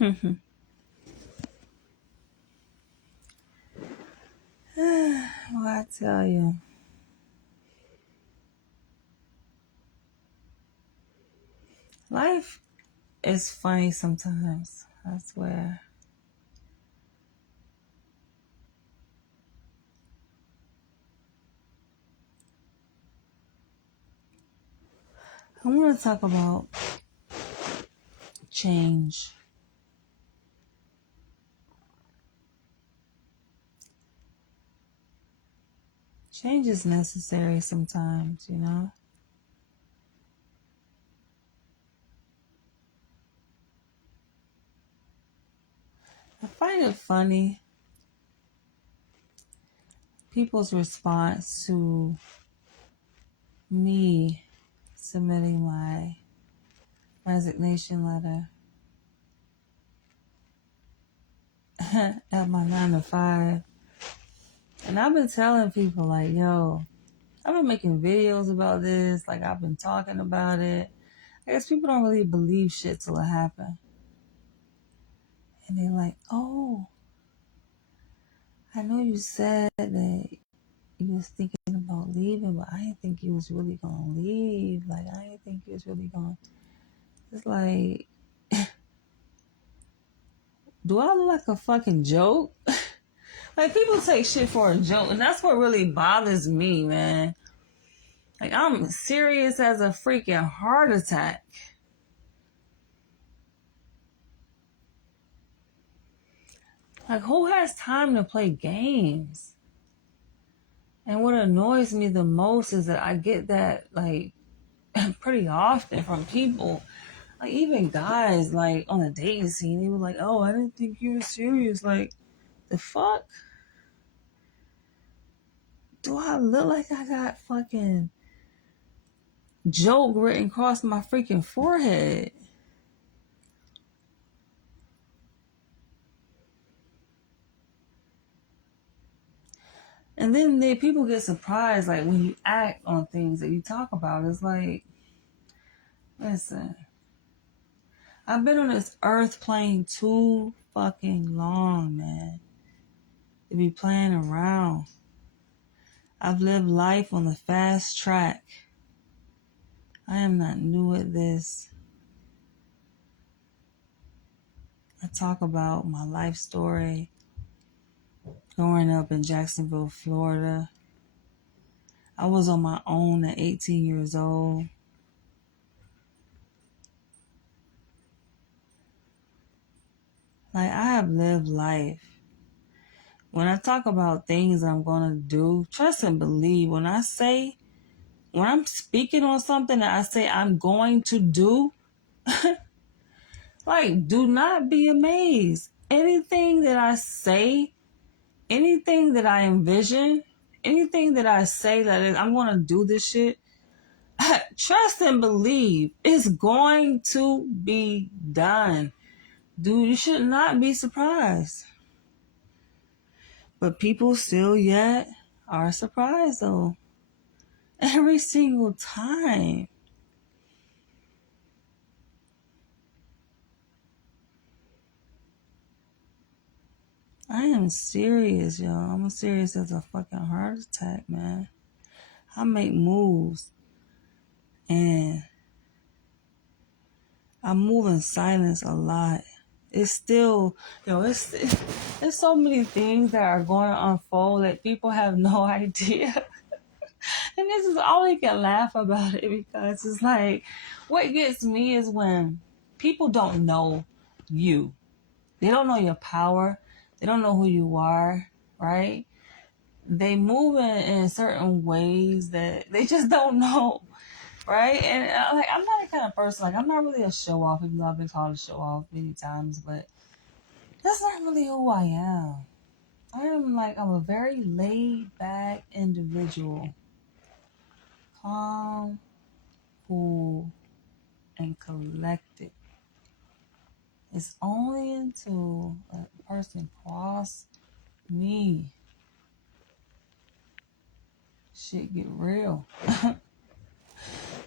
Well, I tell you, life is funny sometimes. I swear. I want to talk about change. Change is necessary sometimes, you know? I find it funny people's response to me submitting my resignation letter at my 9 to 5. And I've been telling people, like, yo, I've been making videos about this. Like, I've been talking about it. I guess people don't really believe shit till it happens. And they're like, oh, I know you said that you was thinking about leaving, but I didn't think you was really going to leave. Like, I didn't think you was really going to. It's like, do I look like a fucking joke? Like, people take shit for a joke, and that's what really bothers me, man. Like, I'm serious as a freaking heart attack. Like, who has time to play games? And what annoys me the most is that I get that, like, pretty often from people. Like, even guys, like, on a dating scene, they were like, oh, I didn't think you were serious. Like, the fuck? Do I look like I got fucking joke written across my freaking forehead? And then people get surprised, like, when you act on things that you talk about. It's like, listen, I've been on this earth playing too fucking long, man, to be playing around. I've lived life on the fast track. I am not new at this. I talk about my life story growing up in Jacksonville, Florida. I was on my own at 18 years old. Like, I have lived life. When I talk about things I'm going to do, trust and believe. When I'm speaking on something that I say I'm going to do, like, do not be amazed. Anything that I say, anything that I envision, anything that I say that I'm going to do this shit, trust and believe it's going to be done. Dude, you should not be surprised. But people still yet are surprised though. Every single time. I am serious, y'all. I'm serious as a fucking heart attack, man. I make moves and I move in silence a lot. It's still, it's so many things that are going to unfold that people have no idea. And this is all they can laugh about it because it's like, what gets me is when people don't know you. They don't know your power. They don't know who you are, right? They move in certain ways that they just don't know, right? And like, I'm not the kind of person, like, I'm not really a show off, even though I've been called a show off many times, but that's not really who I am. I'm a very laid back individual, calm, cool, and collected. It's only until a person cross me, shit get real.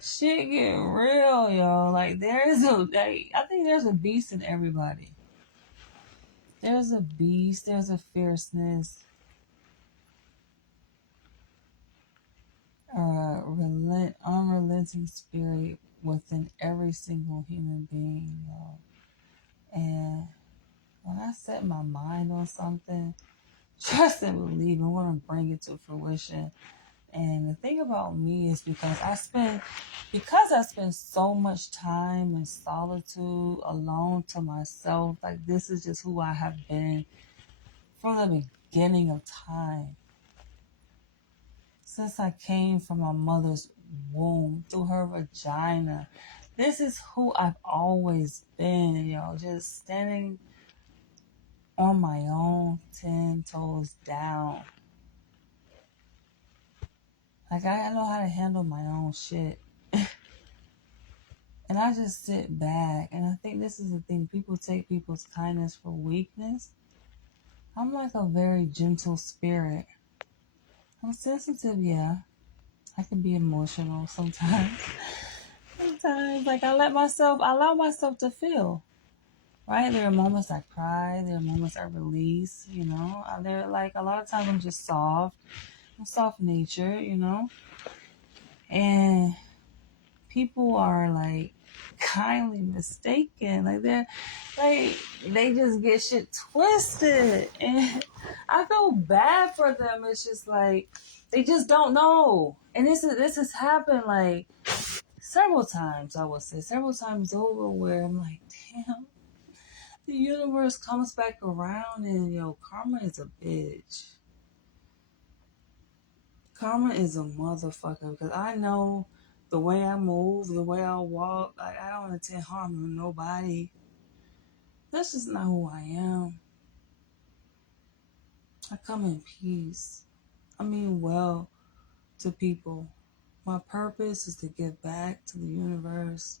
Shit get real, yo. Like, I think there's a beast in everybody. There's a beast, there's a fierceness, unrelenting spirit within every single human being, yo. And when I set my mind on something, trust and believe I'm gonna bring it to fruition. And the thing about me is because I spend so much time in solitude, alone to myself. Like, this is just who I have been from the beginning of time. Since I came from my mother's womb, through her vagina. This is who I've always been, just standing on my own, 10 toes down. Like, I know how to handle my own shit. And I just sit back. And I think this is the thing. People take people's kindness for weakness. I'm like a very gentle spirit. I'm sensitive, yeah. I can be emotional sometimes. Sometimes, like, I allow myself to feel. Right? There are moments I cry. There are moments I release, There, like, a lot of times I'm just soft. I'm soft nature, And people are, like, kindly mistaken. Like, they just get shit twisted. And I feel bad for them. It's just like, they just don't know. And this has happened, like, several times, I would say. Several times over where I'm like, damn. The universe comes back around and karma is a bitch. Karma is a motherfucker because I know the way I move, the way I walk, like, I don't intend harm to nobody. That's just not who I am. I come in peace. I mean well to people. My purpose is to give back to the universe.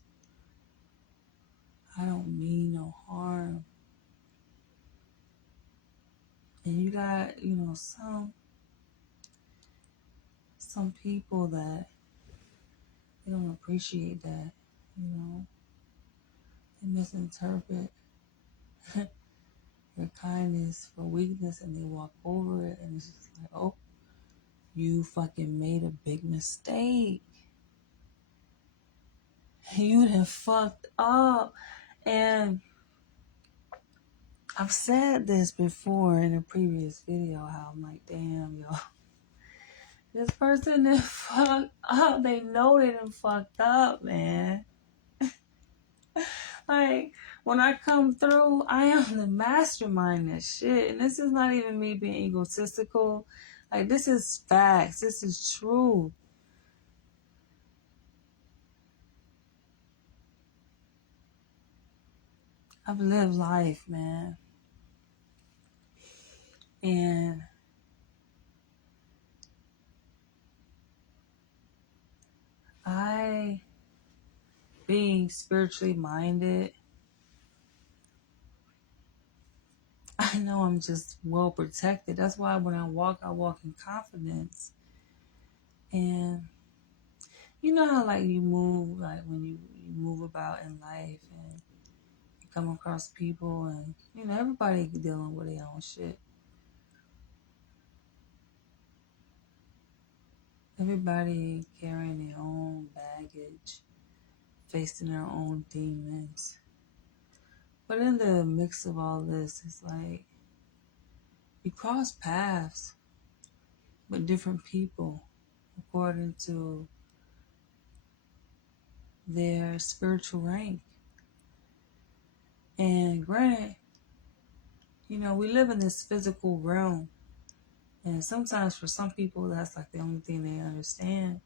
I don't mean no harm. And you got, some people that they don't appreciate that, They misinterpret your kindness for weakness and they walk over it and it's just like, oh, you fucking made a big mistake. You done fucked up. And I've said this before in a previous video, how I'm like, damn, yo, this person done fucked up. They know they done fucked up, man. Like, when I come through, I am the mastermind of shit. And this is not even me being egotistical. Like, this is facts. This is true. I've lived life, man. And being spiritually minded, I know I'm just well protected. That's why when I walk in confidence. And you know how, like, you move, like, when you move about in life and you come across people and, everybody dealing with their own shit. Everybody carrying their own baggage, facing their own demons. But in the mix of all this, it's like you cross paths with different people according to their spiritual rank. And granted, we live in this physical realm. And sometimes for some people, that's like the only thing they understand.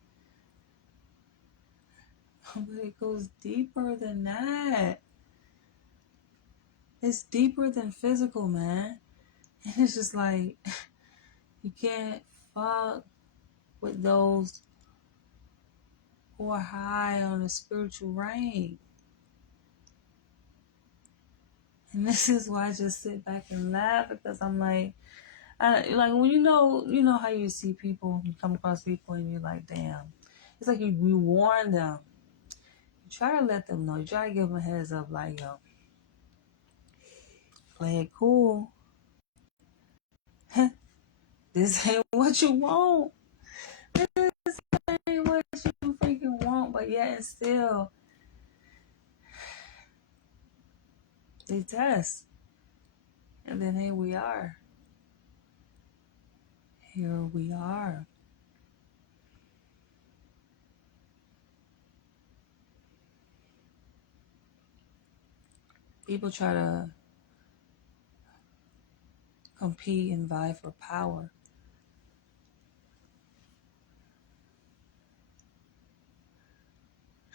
But it goes deeper than that. It's deeper than physical, man. And it's just like, you can't fuck with those who are high on the spiritual rank. And this is why I just sit back and laugh, because I'm like, like, when you know how you see people, you come across people and you're like, damn. It's like you warn them. You try to let them know. You try to give them a heads up, like, yo, play it cool. This ain't what you want. This ain't what you freaking want, but yet and still they test. And then here we are. Here we are. People try to compete and vie for power.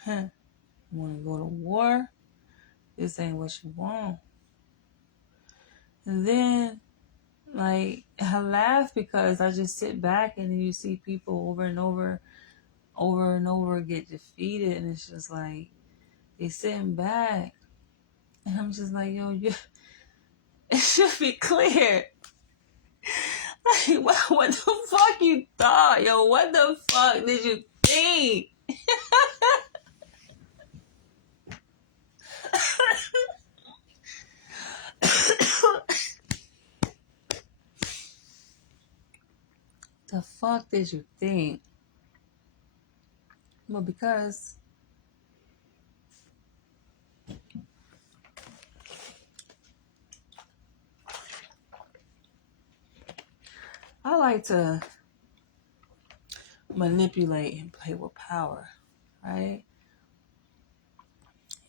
You want to go to war? This ain't what you want. And then, like, I laugh because I just sit back and then you see people over and over get defeated, and it's just like they sitting back, and I'm just like, yo, it should be clear. Like, what the fuck you thought, yo? What the fuck did you think? The fuck did you think? Well, because I like to manipulate and play with power, right?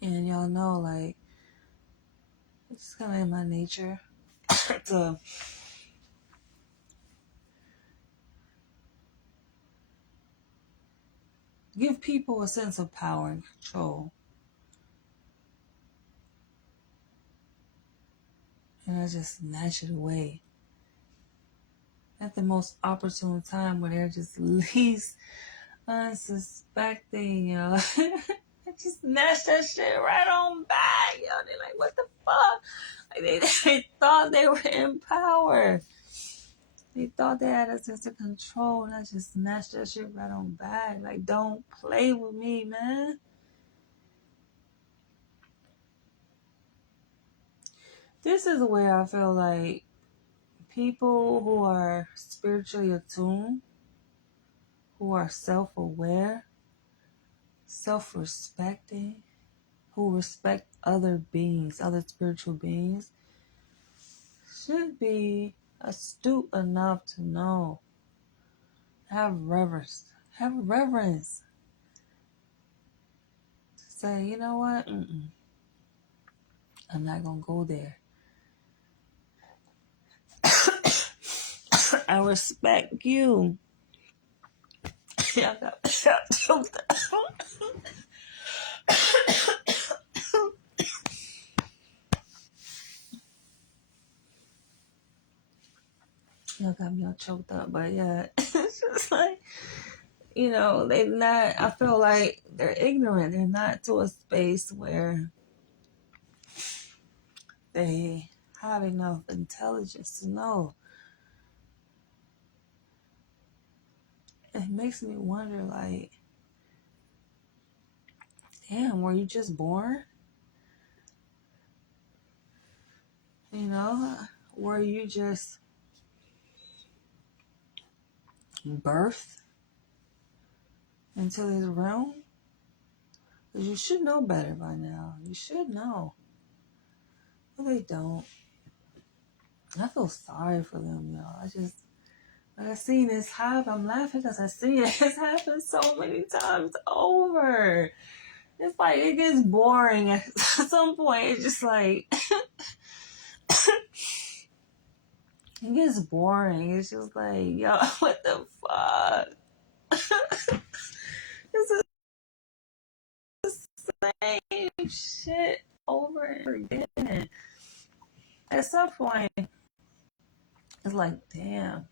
And y'all know, like, it's kind of in my nature to give people a sense of power and control. And I just snatch it away at the most opportune time when they're just least unsuspecting, yo. I just snatch that shit right on back, yo. They're like, what the fuck? Like they thought they were in power. They thought they had a sense of control, and I just snatched that shit right on back. Like, don't play with me, man. This is where I feel like people who are spiritually attuned, who are self-aware, self-respecting, who respect other beings, other spiritual beings, should be astute enough to know, have reverence to say, you know what, I'm not gonna go there. I respect you. Y'all got me all choked up, but yeah, it's just like, they're not, I feel like they're ignorant. They're not to a space where they have enough intelligence to know. It makes me wonder, like, damn, were you just born? Were you just birthed into this realm? Because you should know better by now. You should know. But they don't. I feel sorry for them, y'all. I seen this happen. I'm laughing because I see it. It's happened so many times over. It's like it gets boring at some point. It's just like it gets boring. It's just like, yo, what the fuck? This is the same shit over and again. At some point, it's like, damn,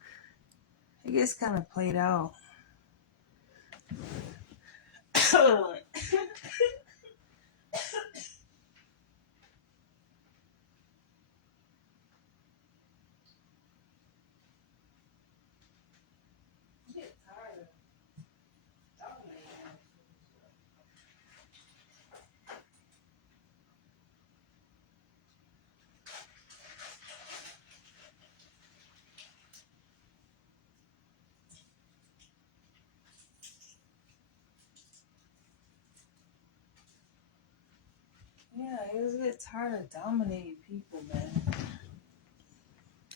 it gets kind of played out. Yeah, I just get tired of dominating people, man.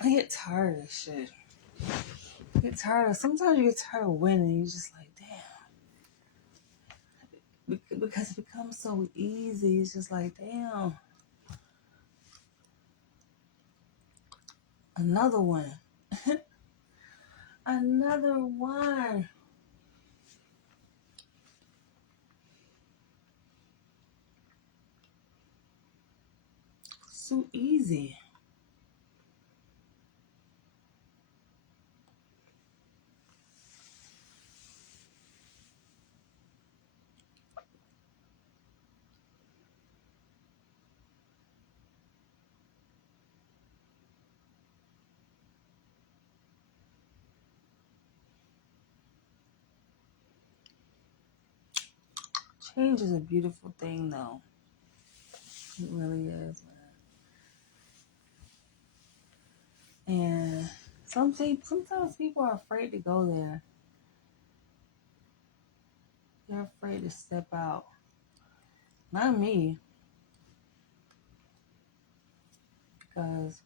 I get tired of this shit. I get tired of, sometimes you get tired of winning. You're just like, damn. Because it becomes so easy. It's just like, damn. Another one. Another one. So easy. Change is a beautiful thing, though. It really is, man. And sometimes people are afraid to go there. They're afraid to step out. Not me, because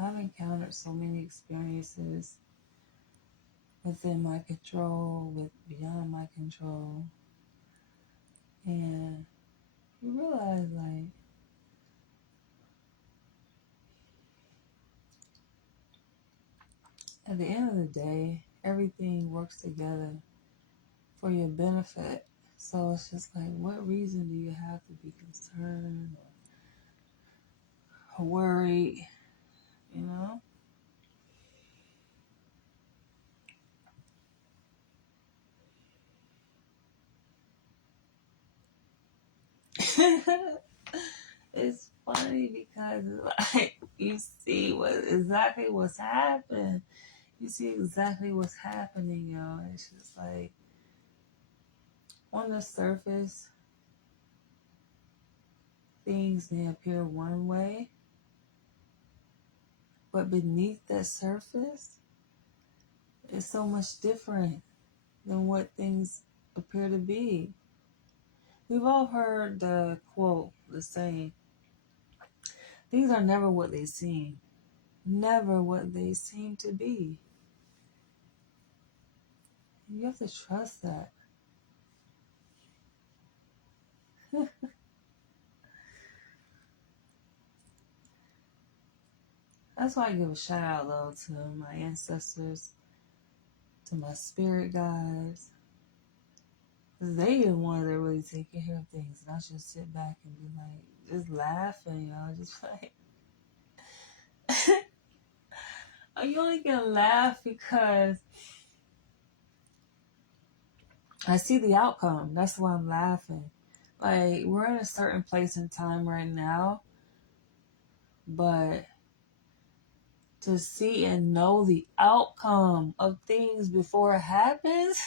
I've encountered so many experiences within my control, with beyond my control, and you realize, like, at the end of the day, everything works together for your benefit. So it's just like, what reason do you have to be concerned or worried? You know? It's funny because, like, you see exactly what's happening. You see exactly what's happening, yo. It's just like, on the surface, things may appear one way, but beneath that surface, it's so much different than what things appear to be. We've all heard the quote, the saying, things are never what they seem, never what they seem to be. You have to trust that. That's why I give a shout out, though, to my ancestors, to my spirit guides. Because they the ones that really take care of things. And I just sit back and be like, just laughing, y'all. Just like, you only can laugh because I see the outcome. That's why I'm laughing. Like, we're in a certain place in time right now, but to see and know the outcome of things before it happens,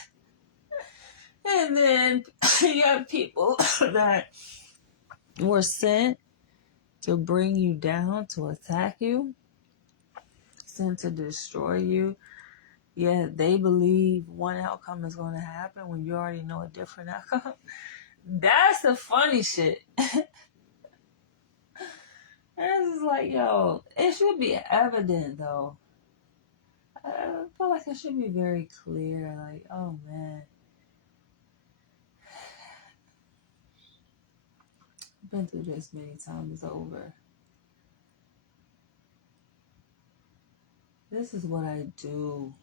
and then you have people that were sent to bring you down, to attack you, sent to destroy you. Yet they believe one outcome is going to happen when you already know a different outcome. That's the funny shit. And it's just like, yo, it should be evident, though. I feel like it should be very clear. Like, oh man, I've been through this many times over. This is what I do.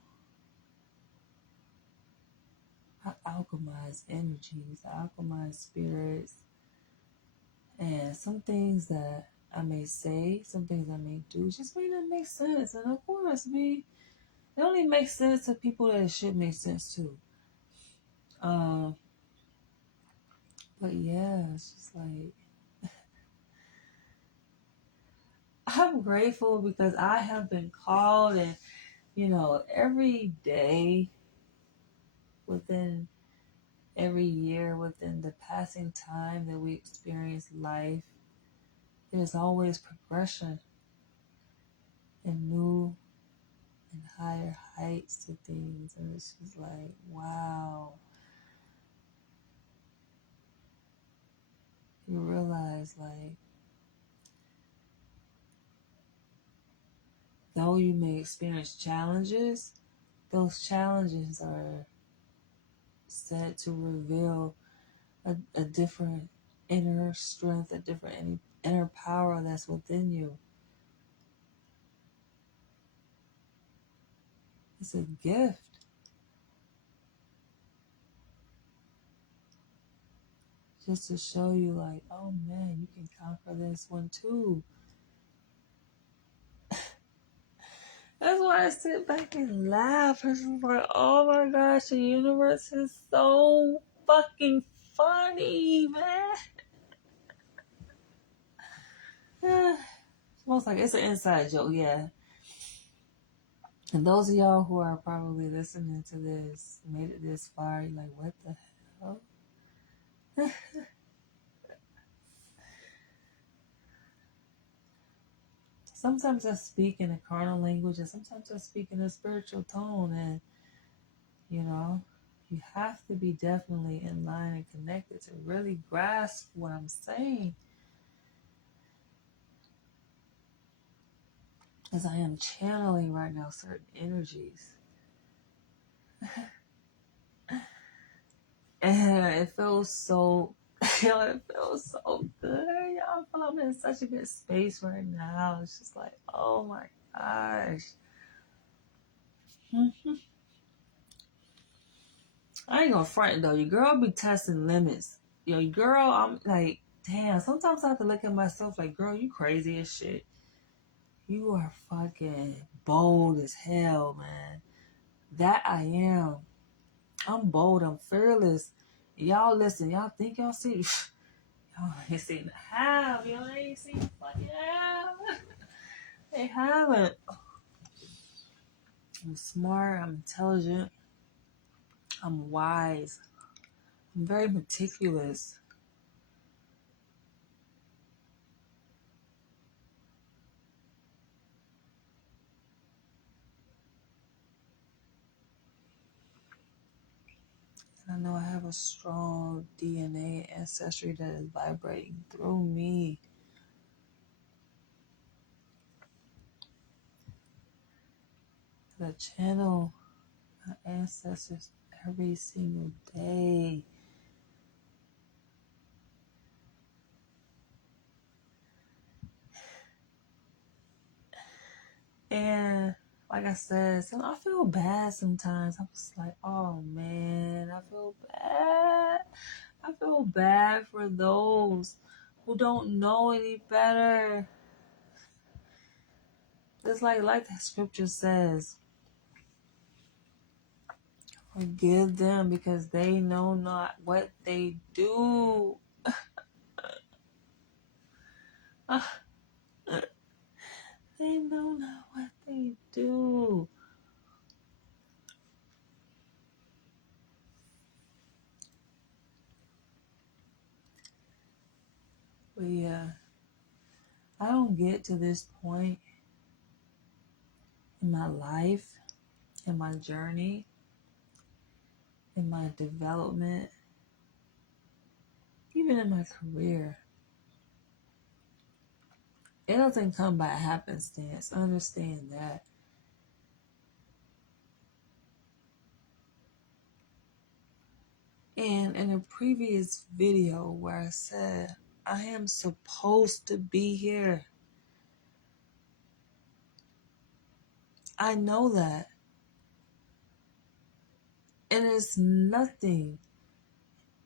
I alchemize energies, I alchemize spirits, and some things that I may say, some things I may do, just may not make sense. And of course, it only makes sense to people that it should make sense to. Um, but yeah, it's just like, I'm grateful because I have been called, and every day within every year, within the passing time that we experience life, there's always progression and new and higher heights to things. And it's just like, wow. you realize, like, though you may experience challenges, those challenges are said to reveal a different inner strength, a different inner power that's within you. It's a gift. Just to show you, like, oh man, you can conquer this one too. That's why I sit back and laugh. It's just like, oh my gosh, the universe is so fucking funny, man. It's almost like it's an inside joke, yeah. And those of y'all who are probably listening to this, made it this far, you're like, what the hell? Sometimes I speak in a carnal language, and sometimes I speak in a spiritual tone, and you know, you have to be definitely in line and connected to really grasp what I'm saying. As I am channeling right now certain energies. And it feels so, it feels so good. Y'all feel I'm in such a good space right now. It's just like, oh my gosh. I ain't gonna front though. Your girl be testing limits. Yo, your girl, I'm like, damn, sometimes I have to look at myself like, girl, you crazy as shit. You are fucking bold as hell, man. That I am. I'm bold. I'm fearless. Y'all listen. Y'all think y'all see? Y'all ain't seen the half. Y'all ain't seen the fucking half. They haven't. I'm smart. I'm intelligent. I'm wise. I'm very meticulous. And I know I have a strong DNA ancestry that is vibrating through me. The channel my ancestors every single day. And like I said, so I feel bad sometimes. I'm just like, oh man, I feel bad. I feel bad for those who don't know any better. It's like the scripture says, forgive them because they know not what they do. They know not what they do. But yeah, I don't get to this point in my life, in my journey, in my development, even in my career. It doesn't come by happenstance. I understand that. And in a previous video where I said, I am supposed to be here. I know that. And there's nothing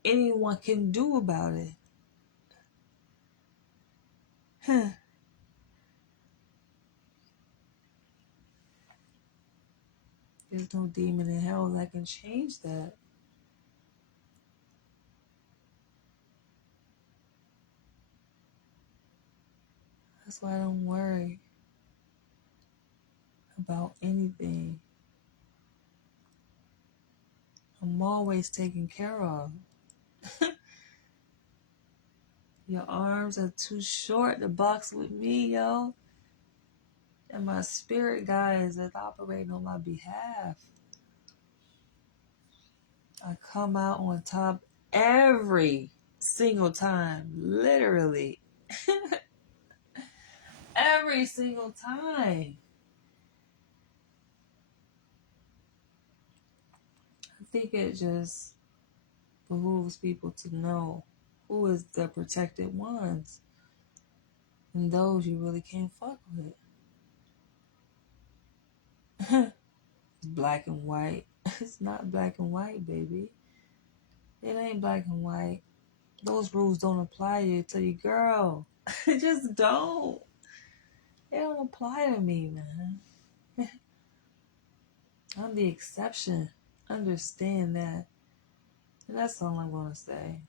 anyone can do about it. Huh. There's no demon in hell that can change that. That's why I don't worry about anything. I'm always taken care of. Your arms are too short to box with me, yo. And my spirit guides that operate on my behalf. I come out on top every single time. Literally. Every single time. I think it just behooves people to know who is the protected ones and those you really can't fuck with. It's black and white. It's not black and white, baby. It ain't black and white. Those rules don't apply to you, girl. It just don't. They don't apply to me, man. I'm the exception. Understand that. And that's all I'm going to say.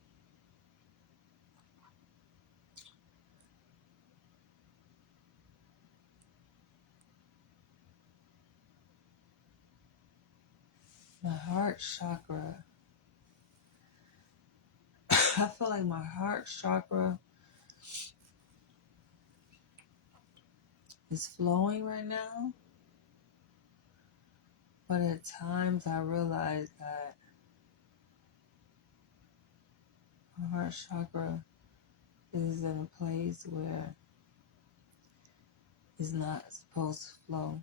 My heart chakra. I feel like my heart chakra is flowing right now. But at times I realize that my heart chakra is in a place where it's not supposed to flow.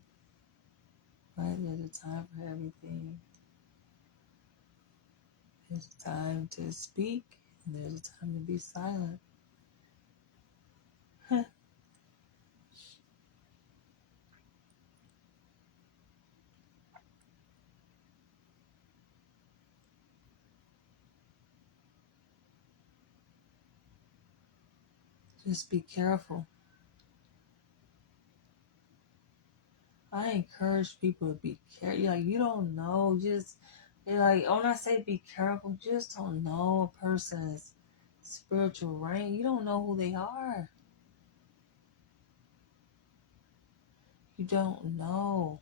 Right? There's a time for everything. There's a time to speak, and there's a time to be silent. Just be careful. I encourage people to be careful. Like, you don't know. When I say be careful, just don't know a person's spiritual rank. You don't know who they are. You don't know.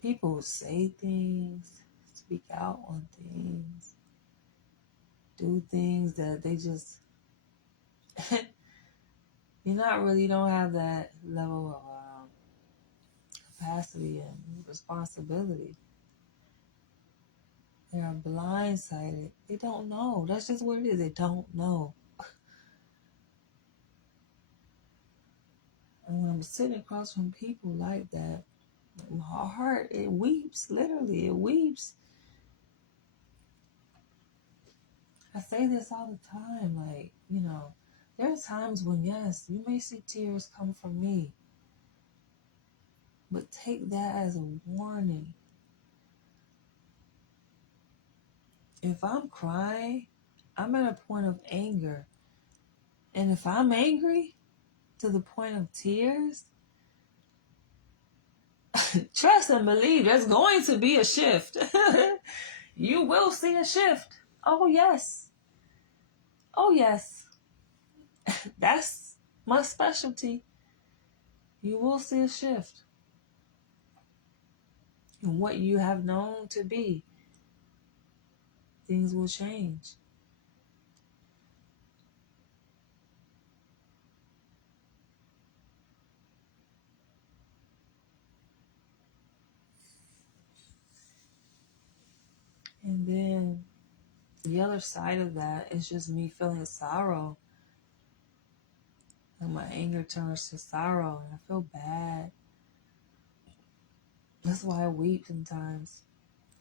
People say things, speak out on things, do things that they just, you don't have that level of capacity and responsibility. They are blindsided. They don't know. That's just what it is. They don't know. And when I'm sitting across from people like that, my heart, it weeps. Literally, it weeps. I say this all the time. Like, there are times when, yes, you may see tears come from me, but take that as a warning. If I'm crying, I'm at a point of anger. And if I'm angry to the point of tears, trust and believe there's going to be a shift. You will see a shift. Oh, yes. Oh, yes. That's my specialty. You will see a shift in what you have known to be. Things will change. And then the other side of that is just me feeling sorrow. And my anger turns to sorrow, and I feel bad. That's why I weep sometimes.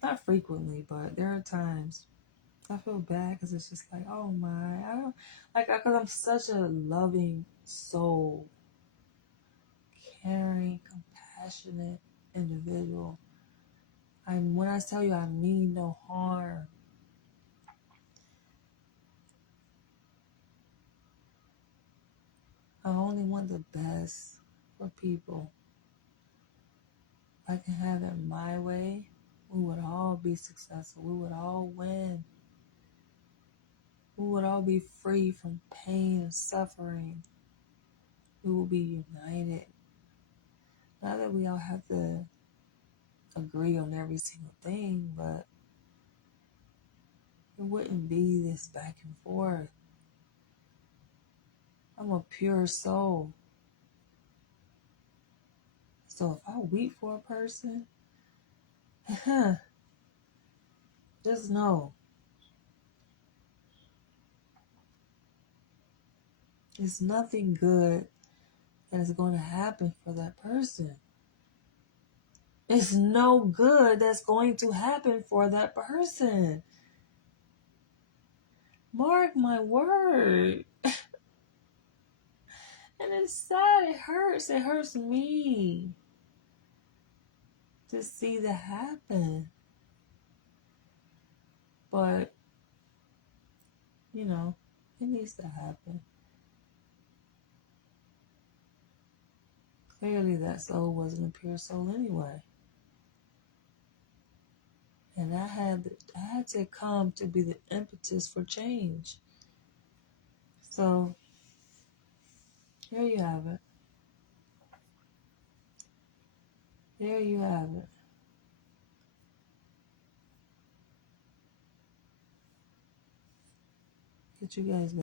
Not frequently, but there are times I feel bad because it's just like, oh my, I don't because I'm such a loving soul, caring, compassionate individual. When I tell you I mean no harm, I only want the best for people. If I can have it my way, we would all be successful. We would all win. We would all be free from pain and suffering. We will be united. Not that we all have to agree on every single thing, but it wouldn't be this back and forth. I'm a pure soul. So if I weep for a person, just know It's nothing good that is going to happen for that person. It's no good that's going to happen for that person. Mark my word. And it's sad. It hurts. It hurts me to see that happen. But, you know, it needs to happen. Clearly, that soul wasn't a pure soul anyway. And I had to come to be the impetus for change. So, here you have it. There you have it. Get you guys